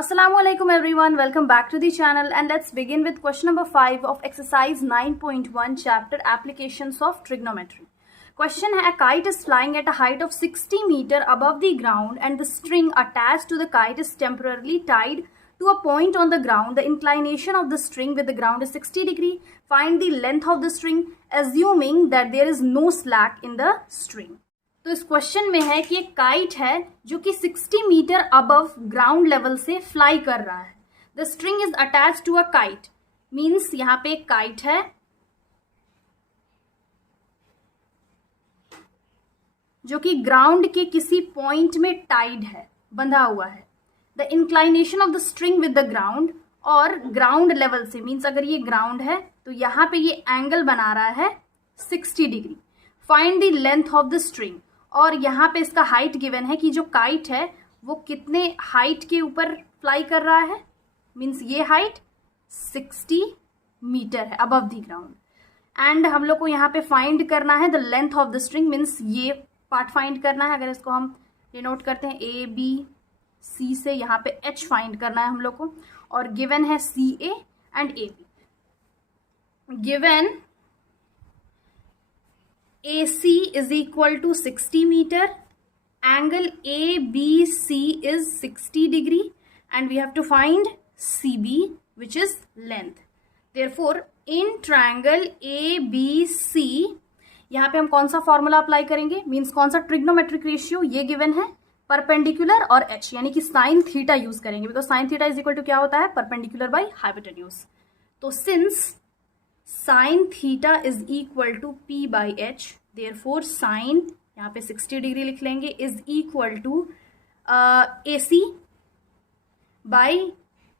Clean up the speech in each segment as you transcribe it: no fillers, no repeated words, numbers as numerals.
Assalamualaikum everyone, welcome back to the channel and let's begin with question number 5 of exercise 9.1 chapter applications of trigonometry. Question है, a kite is flying at a height of 60 meter above the ground and the string attached to the kite is temporarily tied to a point on the ground. The inclination of the string with the ground is 60 degree. Find the length of the string assuming that there is no slack in the string. तो इस question में है कि एक kite है जो कि 60 metre above ground level से फ्लाई कर रहा है. The string is attach to a kite, means यहां पे एक काइट है जो कि ग्राउंड के किसी पॉइंट में टाइड है, बंधा हुआ है. The inclination of the string with the ground, और ग्राउंड लेवल से मीन्स अगर ये ग्राउंड है तो यहां पे ये एंगल बना रहा है 60 degree. Find the length of the string, और यहाँ पे इसका हाइट गिवन है कि जो काइट है वो कितने हाइट के ऊपर फ्लाई कर रहा है. मीन्स ये हाइट 60 मीटर है अबव द ग्राउंड. एंड हम लोग को यहाँ पे फाइंड करना है the length of the string, means ये पार्ट फाइंड करना है. अगर इसको हम डिनोट करते हैं ए बी सी से, यहाँ पे एच फाइंड करना है हम लोग को. और गिवन है C A and A B. Given AC is equal to 60 meter, angle ABC is 60 degree and we have to find CB which is length. Therefore in triangle ABC यहाँ पे हम कौन सा फॉर्मूला अप्लाई करेंगे, means कौन सा trigonometric ratio, ये given है परपेंडिकुलर और h यानी कि साइन थीटा यूज करेंगे, because sine theta is equal to क्या होता है, परपेंडिकुलर बाई हाइपोटेन्यूज. तो since sine theta is equal to P by H, therefore sine यहाँ पे 60 डिग्री लिख लेंगे is equal to A C by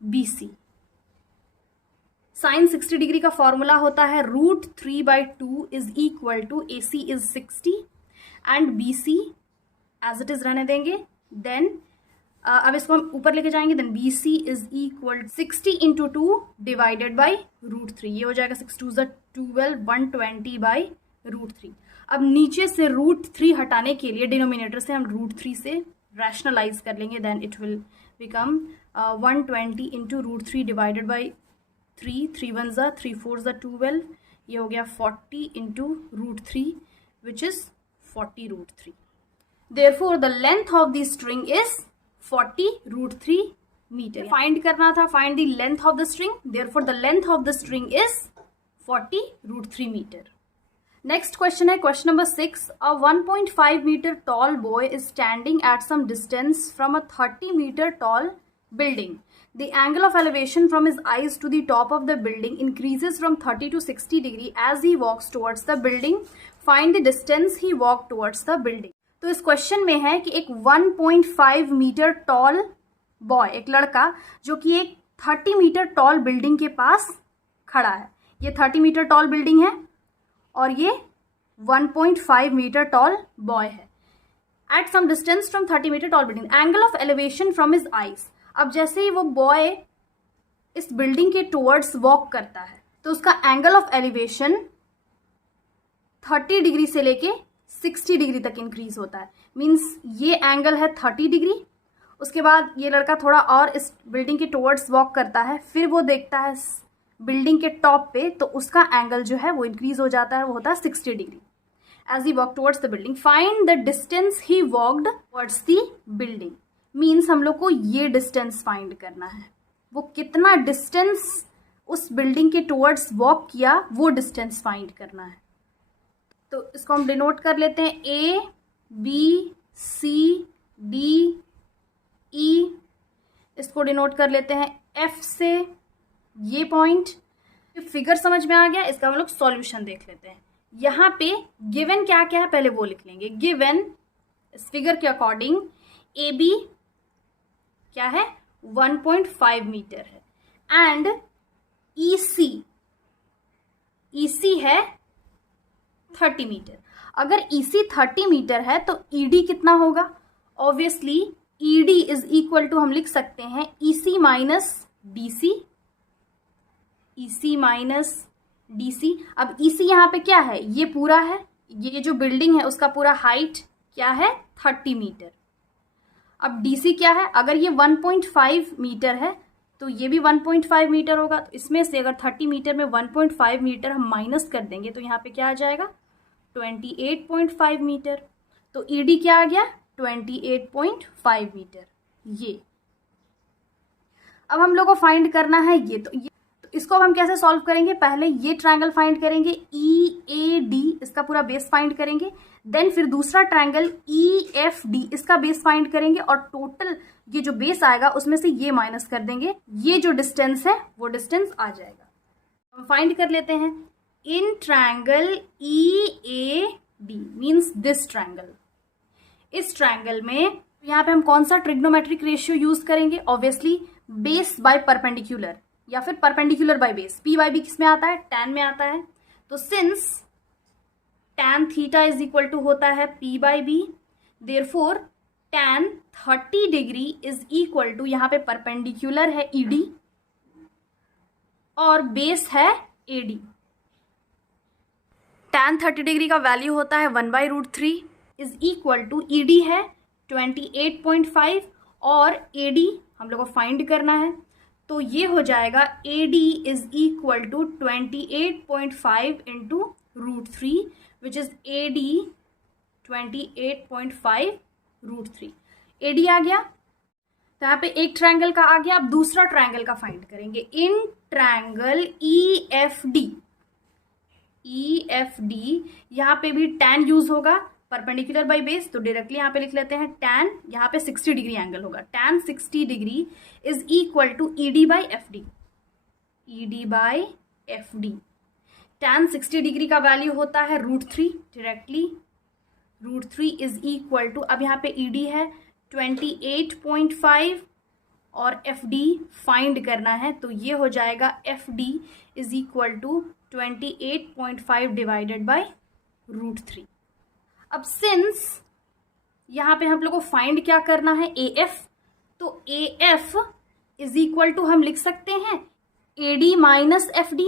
B C. Sine 60 degree का formula होता है √3/2 is equal to A C is 60 and B C as it is रहने देंगे. Then अब इसको हम ऊपर लेके जाएंगे. Then B C is equal 60 into 2 divided by √3. ये हो जाएगा 6 2 12 120 बाई √3. अब नीचे से √3 हटाने के लिए डिनोमिनेटर से हम √3 से रैशनलाइज कर लेंगे. Then it will become 120 into √3 divided by 3. 3 1 ज़ा 3 4 ज़ा 12. ये हो गया 40 into √3 which is 40 √3. Therefore the length of the string is 40 √3 metre. Find करना था, find the length of the string, therefore the length of the string is 40 √3 metre. Next question है question number 6. A 1.5 metre tall boy is standing at some distance from a 30 metre tall building. The angle of elevation from his eyes to the top of the building increases from 30 to 60 degree as he walks towards the building. Find the distance he walked towards the building. तो इस question में है कि एक 1.5 metre tall boy, एक लड़का जो कि एक 30 मीटर टॉल बिल्डिंग के पास खड़ा है. ये 30 मीटर टॉल बिल्डिंग है और ये 1.5 मीटर टॉल बॉय है. At some distance from 30 metre tall building, angle of elevation from his eyes. अब जैसे ही वो बॉय इस बिल्डिंग के टुवर्ड्स वॉक करता है तो उसका एंगल ऑफ एलिवेशन 30 डिग्री से लेके 60 डिग्री तक इंक्रीज होता है. मीन्स ये एंगल है 30 डिग्री. उसके बाद ये लड़का थोड़ा और इस बिल्डिंग के टुवर्ड्स वॉक करता है, फिर वो देखता है बिल्डिंग के टॉप पे, तो उसका एंगल जो है वो इंक्रीज हो जाता है, वो होता है 60 degree as he walk towards the building. Find the distance he walked towards the building. Means हम लोग को ये डिस्टेंस फाइंड करना है, वो कितना डिस्टेंस उस बिल्डिंग के टुवर्ड्स वॉक किया, वो डिस्टेंस फाइंड करना है. तो इसको हम डिनोट कर लेते हैं A B C D E. इसको डिनोट कर लेते हैं एफ से ये पॉइंट. फिगर समझ में आ गया, इसका हम लोग सॉल्यूशन देख लेते हैं. यहाँ पे गिवन क्या क्या है पहले वो लिख लेंगे. गिवन इस फिगर के अकॉर्डिंग ए बी क्या है 1.5 मीटर है एंड EC है 30 मीटर. अगर EC 30 मीटर है तो ED कितना होगा, obviously ED is equal to हम लिख सकते हैं EC minus DC. EC minus DC. अब EC यहाँ पे क्या है, ये पूरा है, ये जो बिल्डिंग है उसका पूरा हाइट क्या है 30 मीटर. अब DC क्या है, अगर ये 1.5 मीटर है तो ये भी 1.5 मीटर होगा। तो इसमें से अगर 30 मीटर में 1.5 मीटर हम माइनस कर देंगे तो यहाँ पे क्या आ जाएगा 28.5 मीटर। तो ED क्या आ गया 28.5 मीटर। ये अब हम लोग को फाइंड करना है ये, तो इसको अब हम कैसे सॉल्व करेंगे, पहले ये ट्रायंगल फाइंड करेंगे EAD, इसका पूरा बेस फाइंड करेंगे, देन फिर दूसरा ट्रायंगल EFD, इसका बेस फाइंड करेंगे, और टोटल ये जो बेस आएगा उसमें से ये माइनस कर देंगे, ये जो डिस्टेंस है वो डिस्टेंस आ जाएगा। हम फाइंड कर लेते हैं। In triangle EAD means this triangle, इस ट्रायंगल में यहाँ पे हम कौन सा ट्रिग्नोमेट्रिक रेशियो यूज करेंगे, ऑब्वियसली बेस बाय परपेंडिकुलर या फिर perpendicular by base. P by B किस में आता है, tan में आता है। तो since tan theta is equal to होता है P by B, therefore tan 30 degree is equal to, यहाँ पे परपेंडिकुलर है ED और बेस है AD। tan 30 डिग्री का वैल्यू होता है 1/√3 इज इक्वल टू ED है 28.5 और AD हम लोग को फाइंड करना है, तो ये हो जाएगा AD is equal to 28.5 into √3 which is AD 28.5√3। AD आ गया, तो यहाँ पे एक ट्रायंगल का आ गया। अब दूसरा ट्रायंगल का फाइंड करेंगे। इन ट्रायंगल EFD, यहाँ पे भी tan यूज होगा, परपेंडिकुलर बाय बेस, तो डायरेक्टली यहाँ पे लिख लेते हैं tan, यहाँ पे 60 डिग्री एंगल होगा, tan 60 degree is equal to ED by FD। tan 60 degree का वैल्यू होता है √3, डायरेक्टली √3 इज इक्वल टू, अब यहाँ पे ED है 28.5 और FD फाइंड करना है, तो ये हो जाएगा FD is equal to 28.5 divided by √3। अब सिंस यहाँ पे हम लोग को फाइंड क्या करना है AF, तो AF इज इक्वल टू हम लिख सकते हैं AD माइनस FD,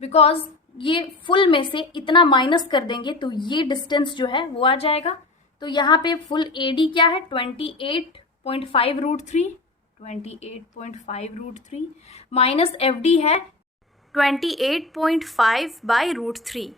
बिकॉज ये फुल में से इतना माइनस कर देंगे तो ये डिस्टेंस जो है वो आ जाएगा। तो यहाँ पे फुल AD क्या है 28.5√3 माइनस FD है 28.5/√3।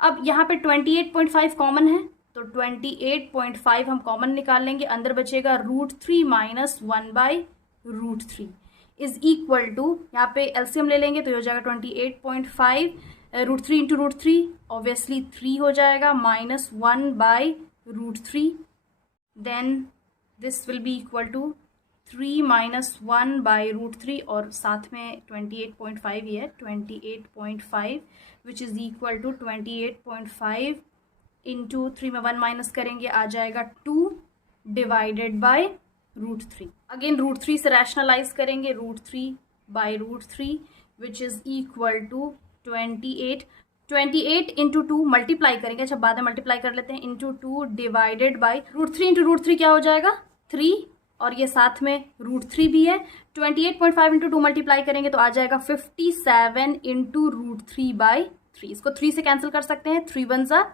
अब यहाँ पे 28.5 कॉमन है, तो 28.5 हम कॉमन निकाल लेंगे, अंदर बचेगा √3 माइनस 1/√3 इज इक्वल टू, यहाँ पे एलसीएम ले लेंगे तो ये हो जाएगा 28.5 √3 इंटू √3 ऑब्वियसली 3 हो जाएगा, minus 1/√3, then this will be equal to 3 minus 1/√3 और साथ में 28.5 ही है, 28.5 which is equal to 28.5 into 3 में 1 माइनस करेंगे आ जाएगा 2 डिवाइडेड बाय √3। अगेन √3 से रैशनलाइज करेंगे, √3/√3 which is equal to 28 into 2 multiply करेंगे, अच्छा बाद में मल्टीप्लाई कर लेते हैं, इंटू 2 डिवाइडेड बाई √3 इंटू √3 क्या हो जाएगा 3 और ये साथ में √3 भी है। 28.5 इंटू 2 मल्टीप्लाई करेंगे तो आ जाएगा 57 इंटू √3/3। इसको 3 से कैंसिल कर सकते हैं, 3 1 ज़ा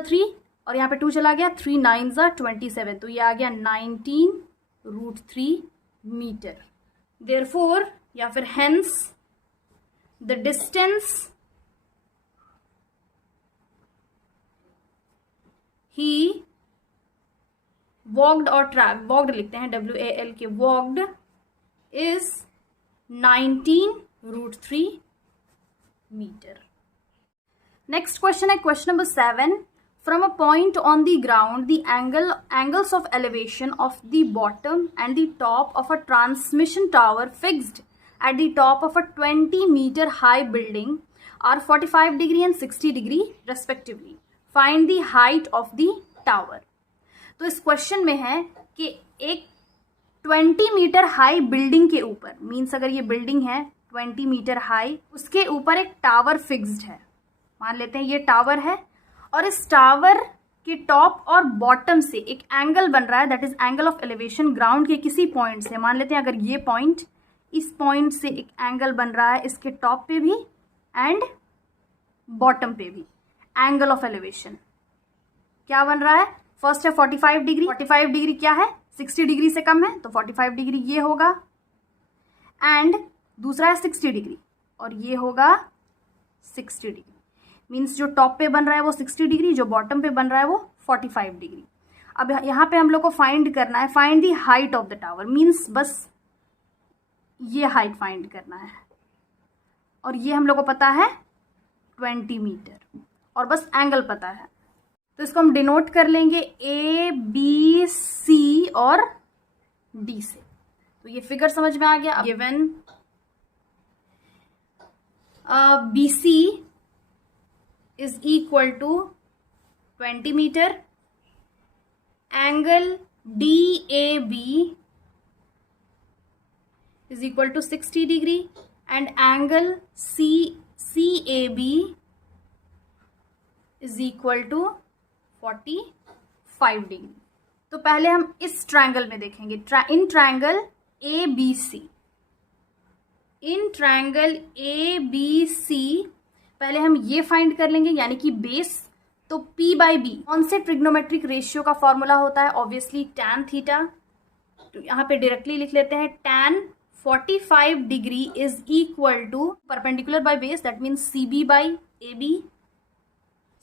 3 और यहाँ पे 2 चला गया, 3 9 ज़ा 27, तो ये आ गया 19√3 मीटर। देयरफॉर या फिर hence the distance he walked और वॉक्ड लिखते हैं WAL के, walked is 19√3 metre. Next question है question number 7। From a point on the ground, the angles of elevation of the bottom and the top of a transmission tower fixed at the top of a 20-meter high building are 45 degree and 60 degree respectively. Find the height of the tower. तो इस question में है कि एक 20 metre high building के ऊपर, means अगर ये बिल्डिंग है 20 मीटर हाई, उसके ऊपर एक टावर फिक्स्ड है, मान लेते हैं ये टावर है, और इस टावर के टॉप और बॉटम से एक एंगल बन रहा है, that is angle of elevation ground के किसी पॉइंट से, मान लेते हैं अगर ये पॉइंट, इस पॉइंट से एक एंगल बन रहा है इसके टॉप पे भी एंड बॉटम पे भी, एंगल ऑफ एलिवेशन। क्या बन रहा है, फर्स्ट है 45 डिग्री, 45 डिग्री क्या है 60 डिग्री से कम है, तो 45 डिग्री ये होगा, एंड दूसरा है 60 डिग्री और ये होगा 60 डिग्री। मीन्स जो टॉप पे बन रहा है वो 60 डिग्री, जो बॉटम पे बन रहा है वो 45 डिग्री। अब यहाँ पे हम लोग को फाइंड करना है, find the height of the tower, means बस ये हाइट फाइंड करना है, और ये हम लोग को पता है 20 मीटर, और बस एंगल पता है, तो इसको हम डिनोट कर लेंगे ए बी सी और डी से। तो ये फिगर समझ में आ गया। Given B C is equal to 20 metre, angle D A B is equal to 60 degree and angle CAB is equal to 45 degree। तो पहले हम इस ट्रायंगल में देखेंगे, in triangle ABC, in triangle ABC पहले हम ये फाइंड कर लेंगे, यानी कि बेस। तो P बाई बी कौन से ट्रिग्नोमेट्रिक रेशियो का फॉर्मूला होता है, ऑब्वियसली tan थीटा। तो यहाँ पे डायरेक्टली लिख लेते हैं tan 45 degree is equal to perpendicular by base, that means CB by AB,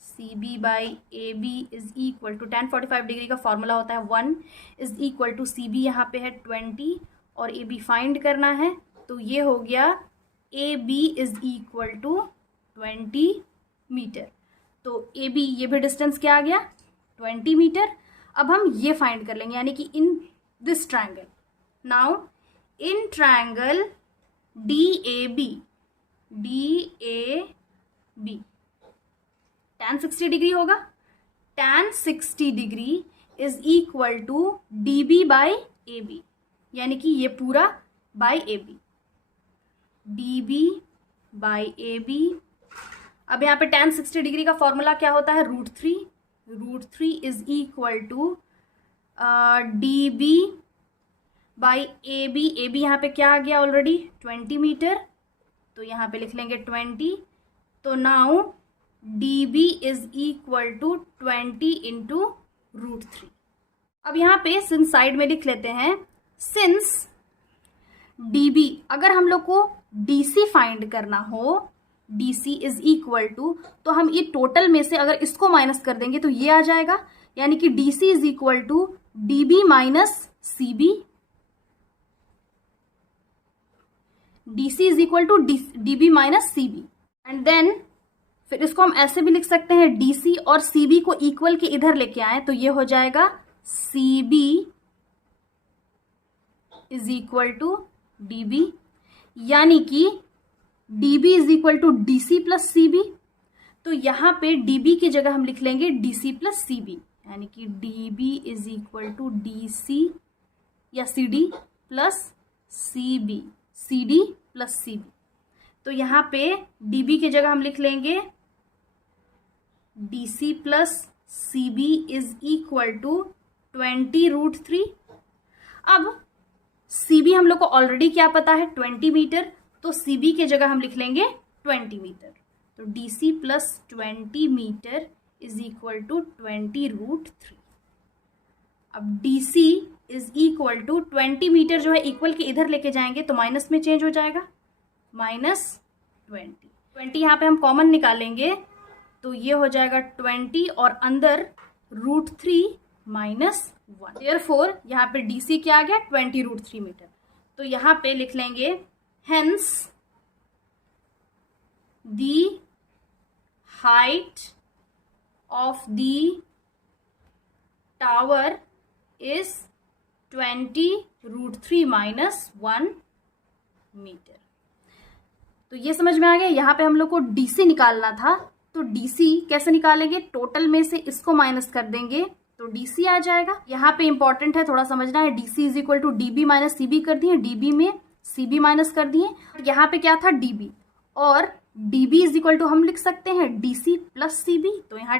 CB by AB is equal to tan 45 degree का फॉर्मूला होता है 1 इज इक्वल टू CB यहाँ पे है 20 और AB फाइंड करना है, तो ये हो गया AB is equal to 20 metre. तो AB ये भी डिस्टेंस क्या आ गया 20 मीटर। अब हम ये फाइंड कर लेंगे, यानी कि in this triangle, now in triangle DAB tan 60 degree होगा, tan 60 degree is equal to DB by AB, यानी कि ये पूरा by AB, DB by AB। अब यहाँ पे tan 60 डिग्री का फॉर्मूला क्या होता है, √3 is equal to DB by AB यहाँ पे क्या आ गया ऑलरेडी 20 मीटर, तो यहाँ पे लिख लेंगे 20। तो now DB is equal to 20 into √3। अब यहाँ पे सिंस साइड में लिख लेते हैं, सिंस DB अगर हम लोग को DC फाइंड करना हो, DC इज इक्वल टू, तो हम ये टोटल में से अगर इसको माइनस कर देंगे तो ये आ जाएगा, यानी कि DC is equal to DB minus CB, DC is equal to DB minus CB, and then फिर इसको हम ऐसे भी लिख सकते हैं, DC और CB को इक्वल के इधर लेके आए तो ये हो जाएगा CB is equal to DB, यानी कि DB is equal to DC plus CB। तो यहाँ पे DB की जगह हम लिख लेंगे DC प्लस CB, यानी कि DB is equal to DC या CD plus CB, CD plus CB। तो यहाँ पे DB की जगह हम लिख लेंगे DC plus CB is equal to 20√3। अब CB हम लोग को ऑलरेडी क्या पता है 20 मीटर, तो CB की जगह हम लिख लेंगे 20 मीटर। तो DC plus 20 metre is equal to 20√3। अब DC is equal to 20 metre जो है इक्वल के इधर लेके जाएंगे तो माइनस में चेंज हो जाएगा, -20 यहाँ पे हम कॉमन निकालेंगे तो ये हो जाएगा 20 और अंदर √3 -1। देयरफॉर यहाँ पे DC क्या आ गया 20√3 मीटर। तो यहाँ पे लिख लेंगे hence the height of the tower is 20√3 -1 metre. तो ये समझ में आ गया। यहाँ पे हम लोग को DC निकालना था, तो DC कैसे निकालेंगे, टोटल में से इसको माइनस कर देंगे तो DC आ जाएगा। यहाँ पे इंपॉर्टेंट है थोड़ा समझना है, DC is equal to DB minus CB कर दिए, DB में CB माइनस कर दिए। यहाँ पे क्या था DB, और DB इज इक्वल टू हम लिख सकते हैं DC प्लस CB। तो यहाँ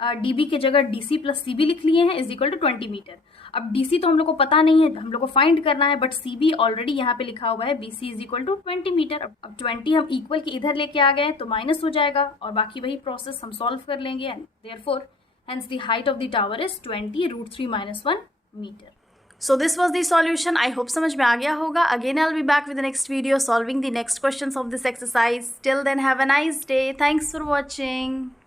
DB की जगह DC प्लस CB लिख लिए हैं इज इक्वल टू 20 मीटर। अब DC तो हम लोग को पता नहीं है, हम लोग को फाइंड करना है, बट CB ऑलरेडी यहाँ पे लिखा हुआ है BC is equal to 20 metre. अब 20 हम इक्वल के इधर लेके आ गए तो माइनस हो जाएगा और बाकी वही प्रोसेस हम सॉल्व कर लेंगे। And therefore hence the height of the tower is 20 √3 - 1 meter. So this was the solution. I hope समझ में आ गया होगा. Again I'll be back with the next video solving the next questions of this exercise. Till then, have a nice day. Thanks for watching.